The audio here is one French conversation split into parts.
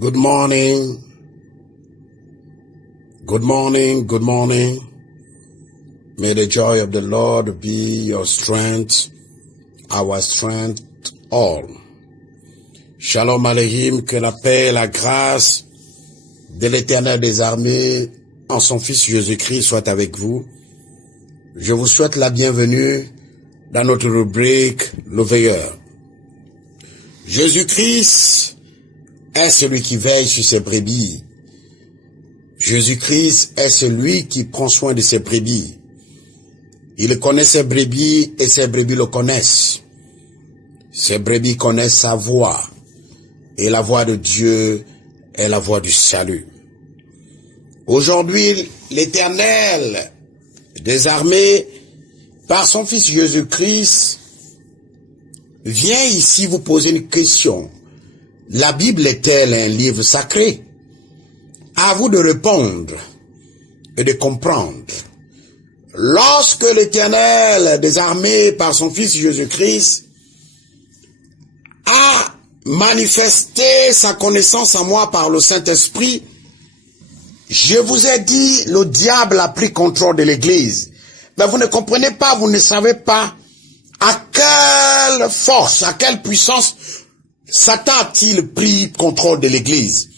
Good morning. Good morning. Good morning. May the joy of the Lord be your strength, our strength all. Shalom Aleichem, que la paix et la grâce de l'Éternel des armées en son Fils Jésus-Christ soit avec vous. Je vous souhaite la bienvenue dans notre rubrique Le Veilleur. Jésus-Christ est celui qui veille sur ses brebis. Jésus-Christ est celui qui prend soin de ses brebis. Il connaît ses brebis et ses brebis le connaissent. Ses brebis connaissent sa voix. Et la voix de Dieu est la voix du salut. Aujourd'hui, l'Éternel des armées, par son Fils Jésus-Christ, vient ici vous poser une question. La Bible est-elle un livre sacré? À vous de répondre et de comprendre. Lorsque l'Éternel des armées, par son Fils Jésus-Christ, a manifesté sa connaissance en moi par le Saint-Esprit, je vous ai dit, le diable a pris contrôle de l'Église. Mais vous ne comprenez pas, vous ne savez pas à quelle force, à quelle puissance Satan a-t-il pris contrôle de l'Église.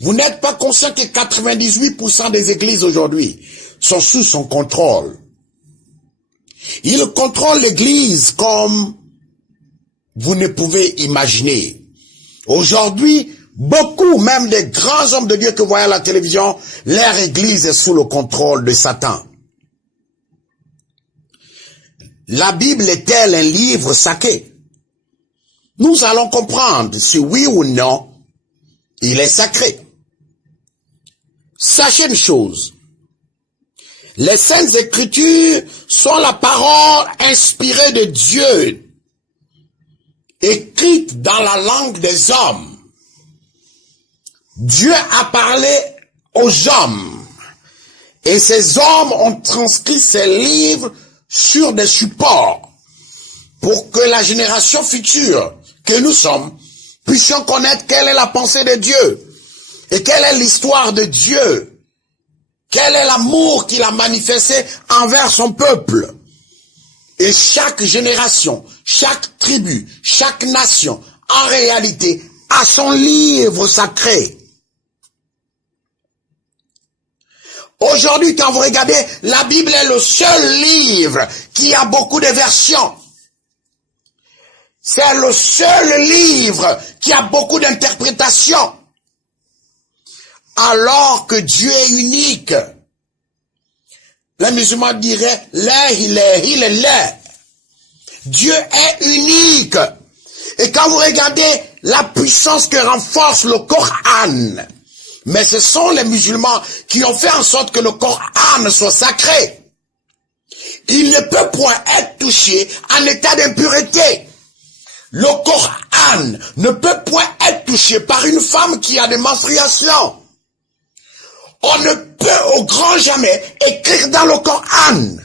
Vous n'êtes pas conscient que 98% des églises aujourd'hui sont sous son contrôle. Il contrôle l'Église comme vous ne pouvez imaginer. Aujourd'hui, beaucoup, même des grands hommes de Dieu que vous voyez à la télévision, leur Église est sous le contrôle de Satan. La Bible est-elle un livre sacré? Nous allons comprendre si oui ou non, il est sacré. Sachez une chose, les Saintes Écritures sont la parole inspirée de Dieu, écrite dans la langue des hommes. Dieu a parlé aux hommes, et ces hommes ont transcrit ces livres sur des supports, pour que la génération future que nous sommes puissions connaître quelle est la pensée de Dieu, et quelle est l'histoire de Dieu, quel est l'amour qu'il a manifesté envers son peuple. Et chaque génération, chaque tribu, chaque nation, en réalité, a son livre sacré. Aujourd'hui, quand vous regardez, la Bible est le seul livre qui a beaucoup de versions. C'est le seul livre qui a beaucoup d'interprétations. Alors que Dieu est unique. Les musulmans diraient, il est. Dieu est unique. Et quand vous regardez la puissance que renforce le Coran, mais ce sont les musulmans qui ont fait en sorte que le Coran soit sacré. Il ne peut point être touché en état d'impureté. Le Coran ne peut point être touché par une femme qui a des menstruations. On ne peut au grand jamais écrire dans le Coran.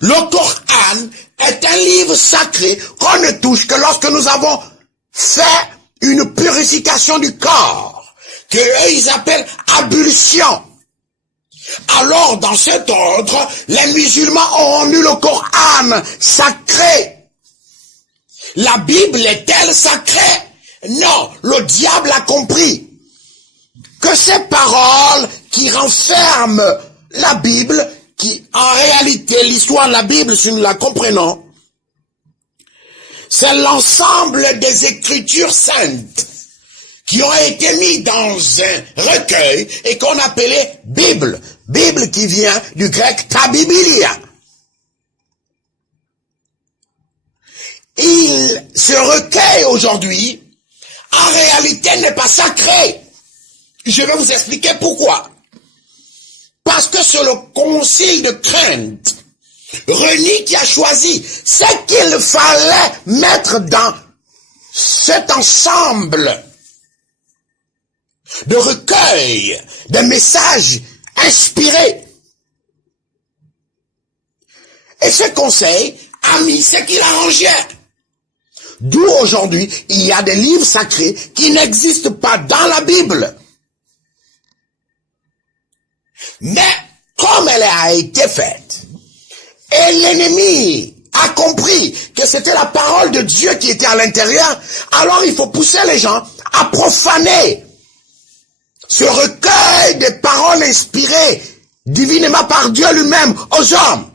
Le Coran est un livre sacré qu'on ne touche que lorsque nous avons fait une purification du corps, que eux ils appellent ablution. Alors dans cet ordre, les musulmans auront eu le Coran sacré. La Bible est-elle sacrée? Non, le diable a compris que ces paroles qui renferment la Bible, qui en réalité l'histoire de la Bible, si nous la comprenons, c'est l'ensemble des Écritures saintes qui ont été mis dans un recueil et qu'on appelait Bible. Bible qui vient du grec ta Biblia. Ce recueil aujourd'hui, en réalité n'est pas sacré. Je vais vous expliquer pourquoi. Parce que c'est le concile de Trente, Reni, qui a choisi ce qu'il fallait mettre dans cet ensemble de recueil, de messages inspirés. Et ce conseil a mis ce qu'il arrangeait. D'où aujourd'hui, il y a des livres sacrés qui n'existent pas dans la Bible. Mais comme elle a été faite, et l'ennemi a compris que c'était la parole de Dieu qui était à l'intérieur, alors il faut pousser les gens à profaner ce recueil de paroles inspirées divinement par Dieu lui-même aux hommes.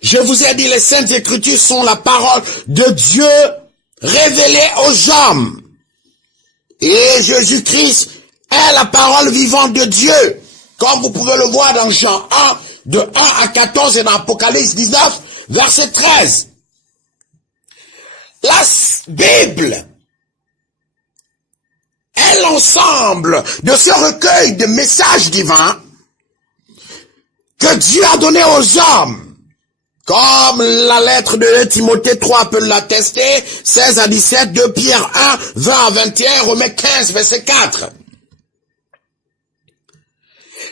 Je vous ai dit, les Saintes Écritures sont la parole de Dieu révélée aux hommes. Et Jésus-Christ est la parole vivante de Dieu. Comme vous pouvez le voir dans Jean 1, de 1 à 14 et dans Apocalypse 19, verset 13. La Bible est l'ensemble de ce recueil de messages divins que Dieu a donné aux hommes. Comme la lettre de Timothée 3 peut l'attester, 16 à 17, 2 Pierre 1, 20 à 21, Romains 15, verset 4.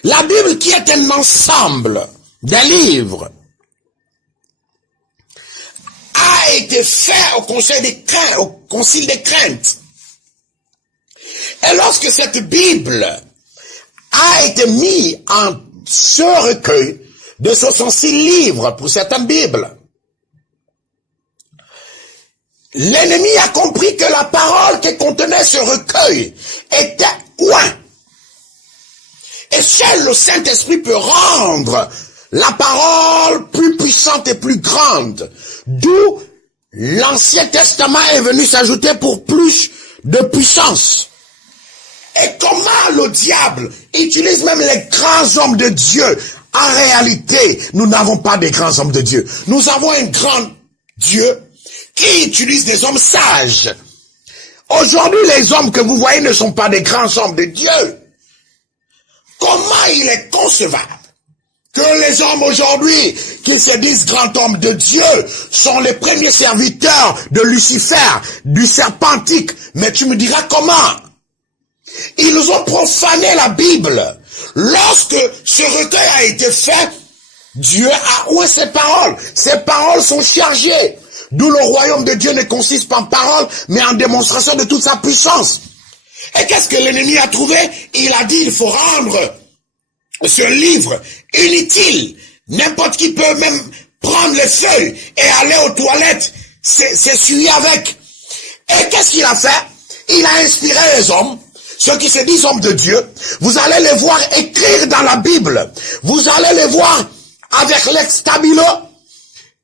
La Bible, qui est un ensemble des livres, a été fait au concile des craintes. Et lorsque cette Bible a été mise en ce recueil de 66 livres pour certaines Bibles, l'ennemi a compris que la parole qui contenait ce recueil était loin. Et seul le Saint-Esprit peut rendre la parole plus puissante et plus grande. D'où l'Ancien Testament est venu s'ajouter pour plus de puissance. Et comment le diable utilise même les grands hommes de Dieu? En réalité, nous n'avons pas de grands hommes de Dieu. Nous avons un grand Dieu qui utilise des hommes sages. Aujourd'hui, les hommes que vous voyez ne sont pas des grands hommes de Dieu. Comment il est concevable que les hommes aujourd'hui qui se disent grands hommes de Dieu sont les premiers serviteurs de Lucifer, du serpent antique? Mais tu me diras comment? Ils ont profané la Bible. Lorsque ce recueil a été fait, Dieu a oué ses paroles. Ses paroles sont chargées. D'où le royaume de Dieu ne consiste pas en paroles, mais en démonstration de toute sa puissance. Et qu'est-ce que l'ennemi a trouvé? Il a dit, il faut rendre ce livre inutile. N'importe qui peut même prendre les feuilles et aller aux toilettes, s'essuyer avec. Et qu'est-ce qu'il a fait? Il a inspiré les hommes, ceux qui se disent hommes de Dieu. Vous allez les voir écrire dans la Bible. Vous allez les voir avec l'ex-stabilo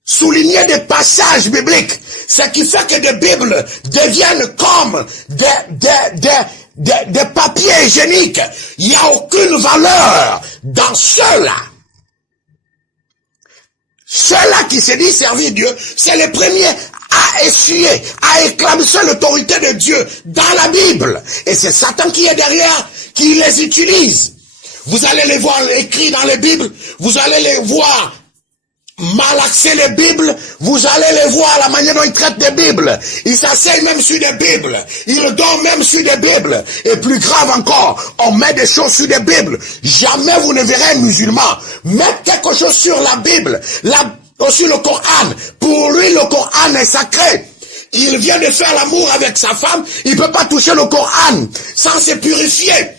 souligner des passages bibliques. Ce qui fait que des Bibles deviennent comme des papiers hygiéniques. Il n'y a aucune valeur dans ceux-là. Ceux-là qui se disent servir Dieu, c'est les premiers à essuyer, à éclabousser l'autorité de Dieu dans la Bible. Et c'est Satan qui est derrière, qui les utilise. Vous allez les voir écrits dans les Bibles, vous allez les voir malaxer les Bibles, vous allez les voir la manière dont ils traitent des Bibles. Ils s'asseyent même sur des Bibles, ils dorment même sur des Bibles. Et plus grave encore, on met des choses sur des Bibles. Jamais vous ne verrez un musulman mettre quelque chose sur la Bible, sur le Coran. Pour lui, le Coran est sacré. Il vient de faire l'amour avec sa femme, il ne peut pas toucher le Coran sans se purifier.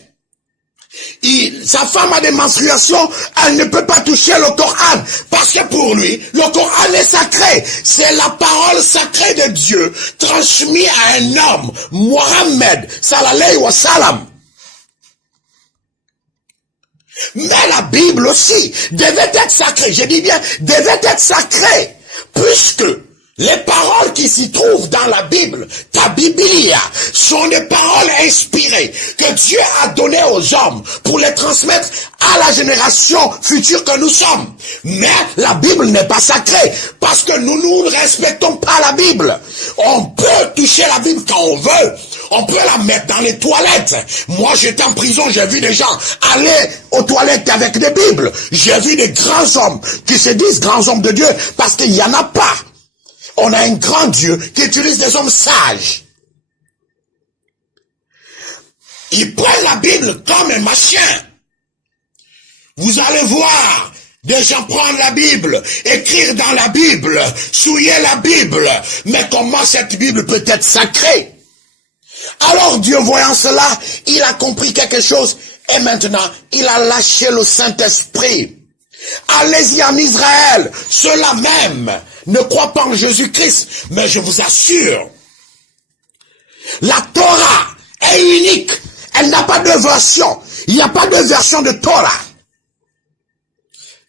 Sa femme a des menstruations, elle ne peut pas toucher le Coran, parce que pour lui, le Coran est sacré. C'est la parole sacrée de Dieu, transmise à un homme, Mohammed, sallallahu alayhi wa sallam. Mais la Bible aussi devait être sacrée, je dis bien, devait être sacrée, puisque les paroles qui s'y trouvent dans la Bible, ta Biblia, sont des paroles inspirées que Dieu a données aux hommes pour les transmettre à la génération future que nous sommes. Mais la Bible n'est pas sacrée parce que nous ne respectons pas la Bible. On peut toucher la Bible quand on veut. On peut la mettre dans les toilettes. Moi, j'étais en prison, j'ai vu des gens aller aux toilettes avec des Bibles. J'ai vu des grands hommes qui se disent grands hommes de Dieu parce qu'il n'y en a pas. On a un grand Dieu qui utilise des hommes sages. Ils prennent la Bible comme un machin. Vous allez voir Des gens prennent la Bible, écrire dans la Bible, souiller la Bible. Mais comment cette Bible peut être sacrée? Alors Dieu, voyant cela, il a compris quelque chose et maintenant, il a lâché le Saint-Esprit. Allez-y en Israël, ceux-là même ne croient pas en Jésus-Christ, mais je vous assure, la Torah est unique, elle n'a pas de version, il n'y a pas de version de Torah.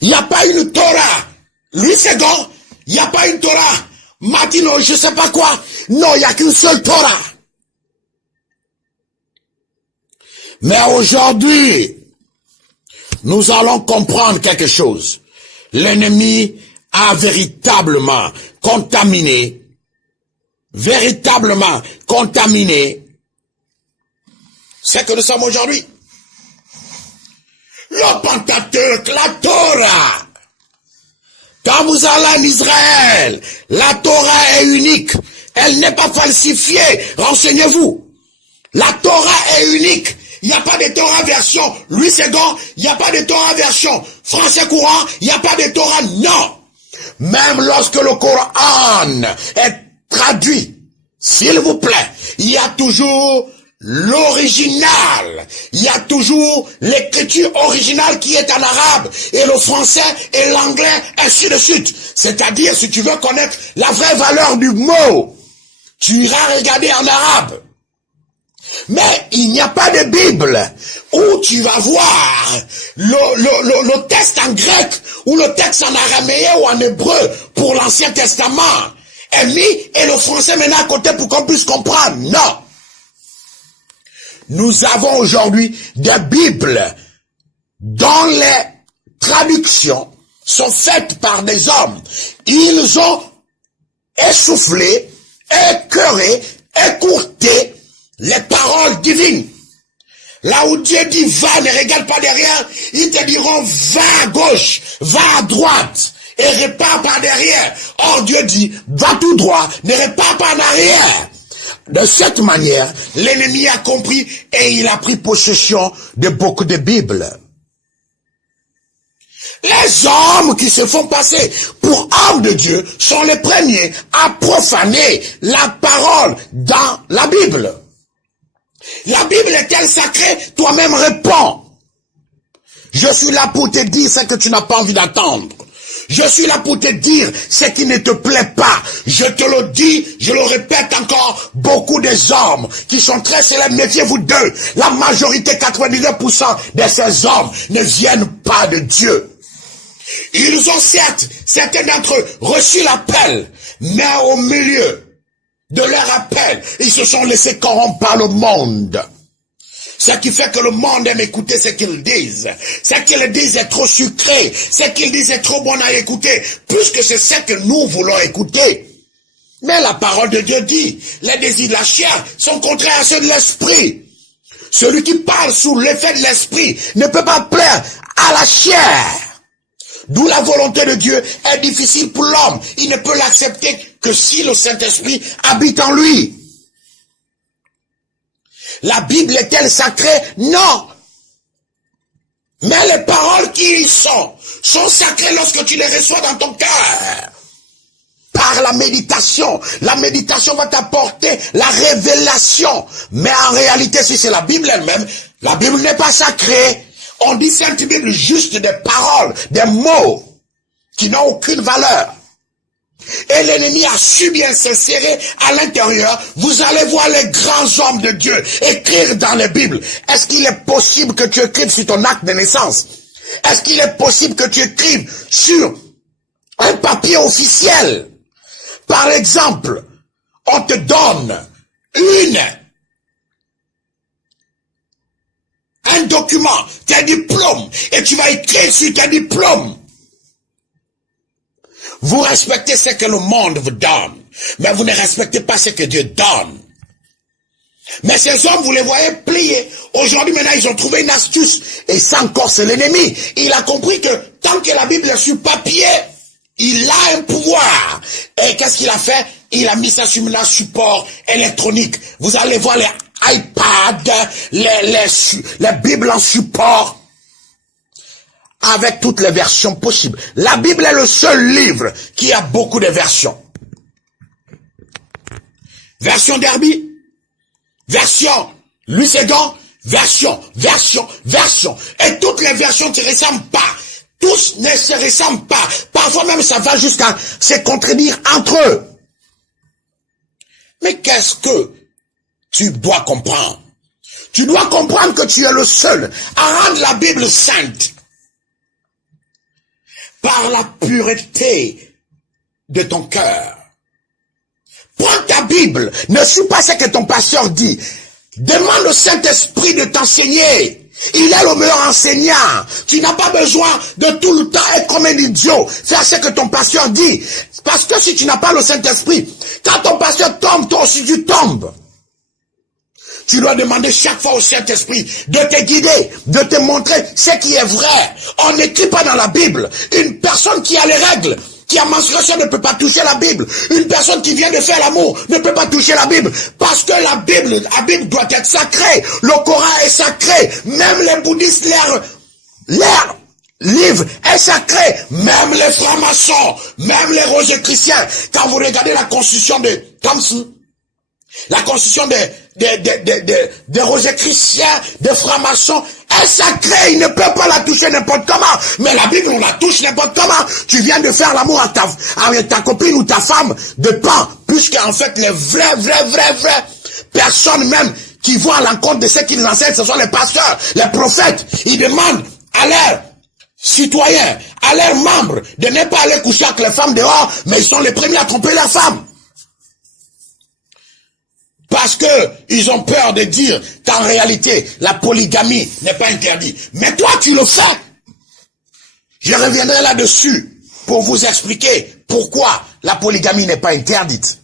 Il n'y a pas une Torah. Louis II, il n'y a pas une Torah. Martino, je ne sais pas quoi. Non, il n'y a qu'une seule Torah. Mais aujourd'hui, nous allons comprendre quelque chose. L'ennemi a véritablement contaminé ce que nous sommes aujourd'hui. Le Pentateuque, la Torah. Quand vous allez en Israël, la Torah est unique. Elle n'est pas falsifiée. Renseignez-vous. La Torah est unique. Il n'y a pas de Torah version Louis II. Il n'y a pas de Torah version français courant. Il n'y a pas de Torah, non. Même lorsque le Coran est traduit, s'il vous plaît, il y a toujours l'original, il y a toujours l'écriture originale qui est en arabe, et le français et l'anglais, ainsi de suite. C'est-à-dire, si tu veux connaître la vraie valeur du mot, tu iras regarder en arabe. Mais il n'y a pas de Bible où tu vas voir le texte en grec ou le texte en araméen ou en hébreu pour l'Ancien Testament est mis et le français maintenant à côté pour qu'on puisse comprendre. Non. Nous avons aujourd'hui des Bibles dont les traductions sont faites par des hommes. Ils ont essoufflé, écœuré, écourté les paroles divines. Là où Dieu dit va, ne regarde pas derrière, ils te diront va à gauche, va à droite et repars par derrière. Or Dieu dit va tout droit, ne repars pas en arrière. De cette manière, l'ennemi a compris et il a pris possession de beaucoup de Bibles. Les hommes qui se font passer pour hommes de Dieu sont les premiers à profaner la parole dans la Bible. La Bible est-elle sacrée? Toi-même réponds. Je suis là pour te dire ce que tu n'as pas envie d'entendre. Je suis là pour te dire ce qui ne te plaît pas. Je te le dis, je le répète encore, beaucoup des hommes qui sont très célèbres, méfiez-vous d'eux. La majorité, 99% de ces hommes ne viennent pas de Dieu. Ils ont certes, certains d'entre eux, reçu l'appel, mais au milieu de leur appel, ils se sont laissés corrompre par le monde. Ce qui fait que le monde aime écouter ce qu'ils disent. Ce qu'ils disent est trop sucré. Ce qu'ils disent est trop bon à écouter. Puisque c'est ce que nous voulons écouter. Mais la parole de Dieu dit, les désirs de la chair sont contraires à ceux de l'esprit. Celui qui parle sous l'effet de l'esprit ne peut pas plaire à la chair. D'où la volonté de Dieu est difficile pour l'homme. Il ne peut l'accepter que si le Saint-Esprit habite en lui. La Bible est-elle sacrée? Non. Mais les paroles qui y sont sacrées lorsque tu les reçois dans ton cœur. Par la méditation. La méditation va t'apporter la révélation. Mais en réalité, si c'est la Bible elle-même, la Bible n'est pas sacrée. On dit Sainte Bible juste des paroles, des mots qui n'ont aucune valeur. Et l'ennemi a su bien s'insérer à l'intérieur. Vous allez voir les grands hommes de Dieu écrire dans les Bibles. Est-ce qu'il est possible que tu écrives sur ton acte de naissance? Est-ce qu'il est possible que tu écrives sur un papier officiel? Par exemple, on te donne un document, tes diplômes, et tu vas écrire sur tes diplômes. Vous respectez ce que le monde vous donne, mais vous ne respectez pas ce que Dieu donne. Mais ces hommes, vous les voyez pliés. Aujourd'hui, maintenant, ils ont trouvé une astuce. Et ça encore, c'est l'ennemi. Il a compris que tant que la Bible est sur papier, il a un pouvoir. Et qu'est-ce qu'il a fait? Il a mis ça sur un support électronique. Vous allez voir les iPads, les Bibles en support. avec toutes les versions possibles. La Bible est le seul livre qui a beaucoup de versions. Version Derby, version Louis II, version. Et toutes les versions ne se ressemblent pas. Tous ne se ressemblent pas. Parfois même ça va jusqu'à se contredire entre eux. Mais qu'est-ce que tu dois comprendre? Tu dois comprendre que tu es le seul à rendre la Bible sainte. Par la pureté de ton cœur. Prends ta Bible, ne suis pas ce que ton pasteur dit. Demande au Saint-Esprit de t'enseigner. Il est le meilleur enseignant. Tu n'as pas besoin de tout le temps être comme un idiot. Faire ce que ton pasteur dit. Parce que si tu n'as pas le Saint-Esprit, quand ton pasteur tombe, toi aussi tu tombes. Tu dois demander chaque fois au Saint-Esprit de te guider, de te montrer ce qui est vrai. On n'écrit pas dans la Bible. Une personne qui a les règles, qui a menstruation ne peut pas toucher la Bible. Une personne qui vient de faire l'amour ne peut pas toucher la Bible. Parce que la Bible doit être sacrée. Le Coran est sacré. Même les bouddhistes, leur livre est sacré. Même les francs-maçons, même les rosicruciens. Quand vous regardez la constitution de Thompson, la constitution des rosicruciens, des francs-maçons est sacrée. Il ne peut pas la toucher n'importe comment. Mais la Bible, on la touche n'importe comment. Tu viens de faire l'amour avec ta copine ou ta femme de pain. Puisque en fait, les vraies personnes même qui vont à l'encontre de ce qu'ils enseignent, ce sont les pasteurs, les prophètes. Ils demandent à leurs citoyens, à leurs membres, de ne pas aller coucher avec les femmes dehors, mais ils sont les premiers à tromper leurs femmes. Parce que ils ont peur de dire qu'en réalité, la polygamie n'est pas interdite. Mais toi, tu le fais. Je reviendrai là-dessus pour vous expliquer pourquoi la polygamie n'est pas interdite.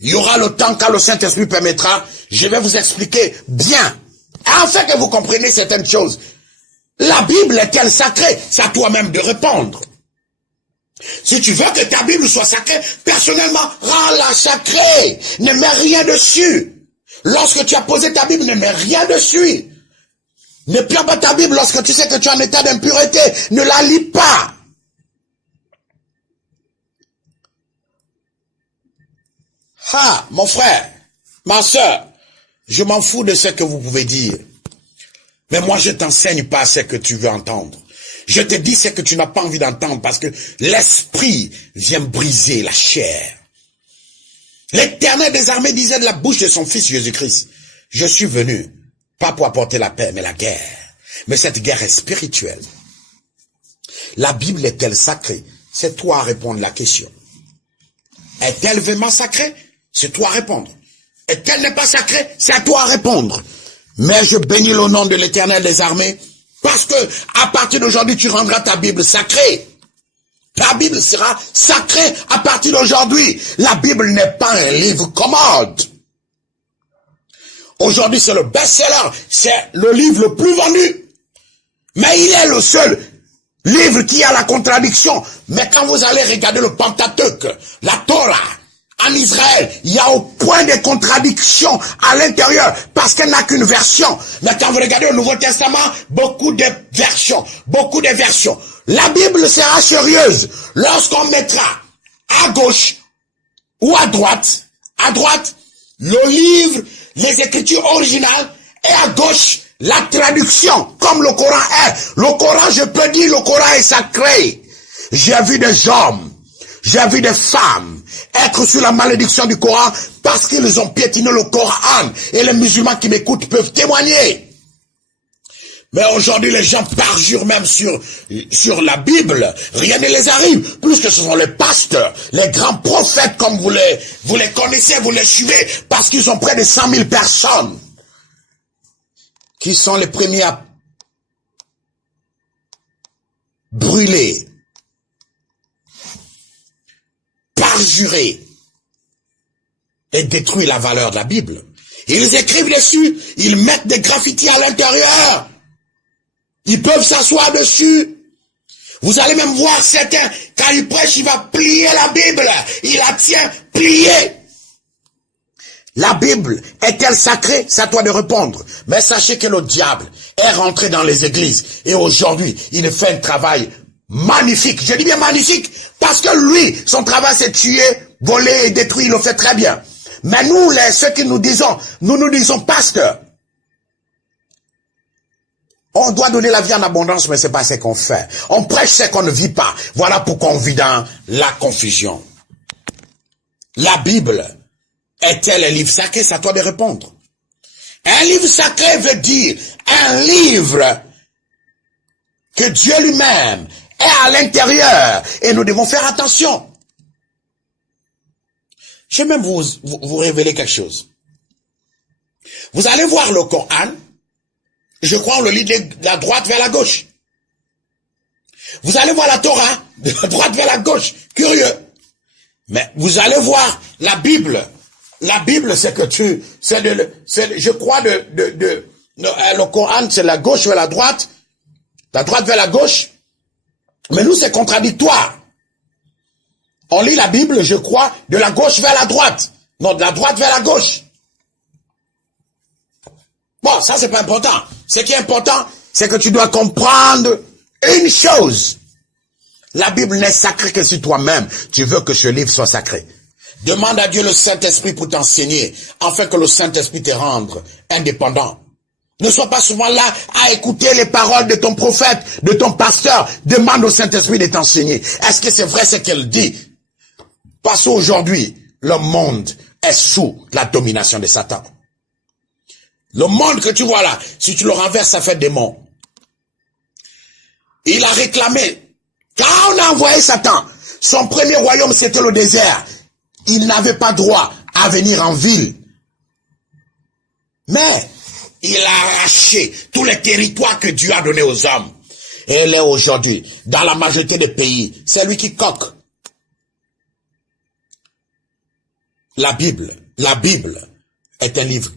Il y aura le temps quand le Saint-Esprit permettra. Je vais vous expliquer bien, afin que vous compreniez certaines choses. La Bible est-elle sacrée? C'est à toi-même de répondre. Si tu veux que ta Bible soit sacrée, personnellement, rends-la sacrée. Ne mets rien dessus. Lorsque tu as posé ta Bible, ne mets rien dessus. Ne prends pas ta Bible lorsque tu sais que tu es en état d'impureté. Ne la lis pas. Ah, mon frère, ma soeur, je m'en fous de ce que vous pouvez dire. Mais moi, je t'enseigne pas ce que tu veux entendre. Je te dis ce que tu n'as pas envie d'entendre parce que l'esprit vient briser la chair. L'Éternel des armées disait de la bouche de son fils Jésus-Christ, je suis venu, pas pour apporter la paix, mais la guerre. Mais cette guerre est spirituelle. La Bible est-elle sacrée? C'est toi à répondre la question. Est-elle vraiment sacrée? C'est toi à répondre. Est-elle n'est pas sacrée? C'est à toi à répondre. Mais je bénis le nom de l'Éternel des armées. Parce que, à partir d'aujourd'hui, tu rendras ta Bible sacrée. Ta Bible sera sacrée à partir d'aujourd'hui. La Bible n'est pas un livre commode. Aujourd'hui, c'est le best-seller. C'est le livre le plus vendu. Mais il est le seul livre qui a la contradiction. Mais quand vous allez regarder le Pentateuque, la Torah, en Israël, il y a au point de contradiction à l'intérieur, parce qu'elle n'a qu'une version. Mais quand vous regardez le Nouveau Testament, beaucoup de versions. La Bible sera sérieuse lorsqu'on mettra à gauche ou à droite, le livre, les écritures originales, et à gauche, la traduction, comme le Coran est. Le Coran, je peux dire, le Coran est sacré. J'ai vu des hommes, j'ai vu des femmes être sous la malédiction du Coran parce qu'ils ont piétiné le Coran. Et les musulmans qui m'écoutent peuvent témoigner. Mais aujourd'hui, les gens parjurent même sur la Bible. Rien ne les arrive. Plus que ce sont les pasteurs, les grands prophètes comme vous les connaissez, vous les suivez. Parce qu'ils ont près de 100 000 personnes qui sont les premiers à brûler, parjurer et détruire la valeur de la Bible. Ils écrivent dessus, ils mettent des graffitis à l'intérieur. Ils peuvent s'asseoir dessus. Vous allez même voir certains, quand ils prêchent, il va plier la Bible. Il la tient pliée. La Bible est-elle sacrée? C'est à toi de répondre. Mais sachez que le diable est rentré dans les églises et aujourd'hui, il fait un travail magnifique. Je dis bien magnifique parce que lui, son travail c'est tuer, voler et détruire, il le fait très bien. Mais nous, ceux qui nous disons, nous disons pasteur, on doit donner la vie en abondance, mais c'est pas ce qu'on fait. On prêche ce qu'on ne vit pas. Voilà pourquoi on vit dans la confusion. La Bible est-elle un livre sacré? C'est à toi de répondre. Un livre sacré veut dire un livre que Dieu lui-même est à l'intérieur et nous devons faire attention. Je vais même vous révéler quelque chose. Vous allez voir le Coran, je crois on le lit de la droite vers la gauche. Vous allez voir la Torah de la droite vers la gauche, curieux. Mais vous allez voir la Bible. La Bible, c'est que je crois le Coran, c'est la gauche vers la droite vers la gauche. Mais nous, c'est contradictoire. On lit la Bible, je crois, de la gauche vers la droite. Non, de la droite vers la gauche. Bon, ça, c'est pas important. Ce qui est important, c'est que tu dois comprendre une chose. La Bible n'est sacrée que si toi-même, tu veux que ce livre soit sacré. Demande à Dieu le Saint-Esprit pour t'enseigner, afin que le Saint-Esprit te rende indépendant. Ne sois pas souvent là à écouter les paroles de ton prophète, de ton pasteur. Demande au Saint-Esprit de t'enseigner. Est-ce que c'est vrai ce qu'elle dit? Parce qu'aujourd'hui, le monde est sous la domination de Satan. Le monde que tu vois là, si tu le renverses, ça fait démon. Il a réclamé. Quand on a envoyé Satan, son premier royaume c'était le désert. Il n'avait pas droit à venir en ville. Mais il a arraché tous les territoires que Dieu a donnés aux hommes. Et elle est aujourd'hui, dans la majorité des pays, c'est lui qui coque. La Bible est un livre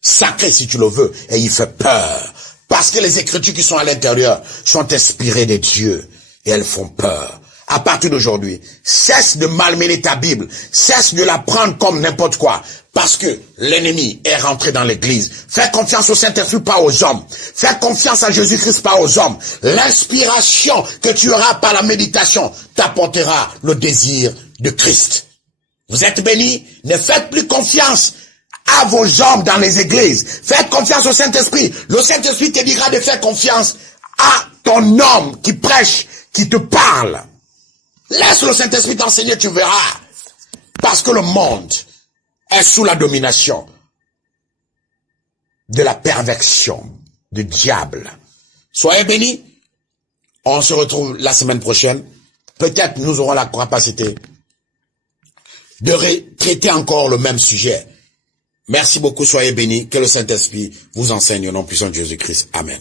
sacré si tu le veux, et il fait peur. Parce que les écritures qui sont à l'intérieur sont inspirées de Dieu, et elles font peur. À partir d'aujourd'hui, cesse de malmener ta Bible, cesse de la prendre comme n'importe quoi, parce que l'ennemi est rentré dans l'église. Fais confiance au Saint-Esprit, pas aux hommes. Fais confiance à Jésus-Christ, pas aux hommes. L'inspiration que tu auras par la méditation t'apportera le désir de Christ. Vous êtes bénis? Ne faites plus confiance à vos hommes dans les églises. Faites confiance au Saint-Esprit. Le Saint-Esprit te dira de faire confiance à ton homme qui prêche, qui te parle. Laisse le Saint-Esprit t'enseigner, tu verras. Parce que le monde est sous la domination de la perversion du diable. Soyez bénis. On se retrouve la semaine prochaine. Peut-être nous aurons la capacité de traiter encore le même sujet. Merci beaucoup, soyez bénis. Que le Saint-Esprit vous enseigne au nom puissant de Jésus-Christ. Amen.